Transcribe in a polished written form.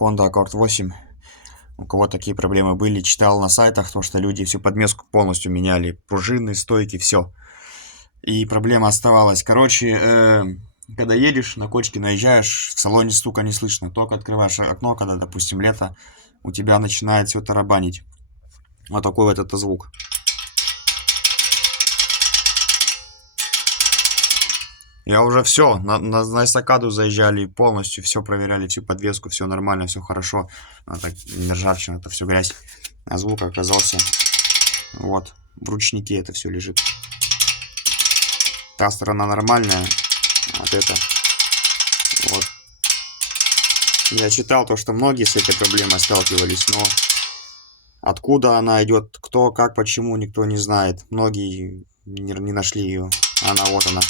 Honda Accord 8. У кого такие проблемы были, читал на сайтах, то, что люди всю подмеску полностью меняли. Пружины, стойки, все. И проблема оставалась. Короче, когда едешь, на кочке наезжаешь, в салоне стука не слышно. Только открываешь окно, когда, допустим, лето, у тебя начинает все тарабанить. Вот такой вот это звук. Я уже все, на эстакаду заезжали полностью, все проверяли, всю подвеску, все нормально, все хорошо. Так, не ржавчина, это все грязь. А звук оказался вот, в ручнике это все лежит. Та сторона нормальная, вот это. Вот. Я читал то, что многие с этой проблемой сталкивались, но откуда она идет, кто, как, почему, никто не знает. Многие не нашли ее. Вот она.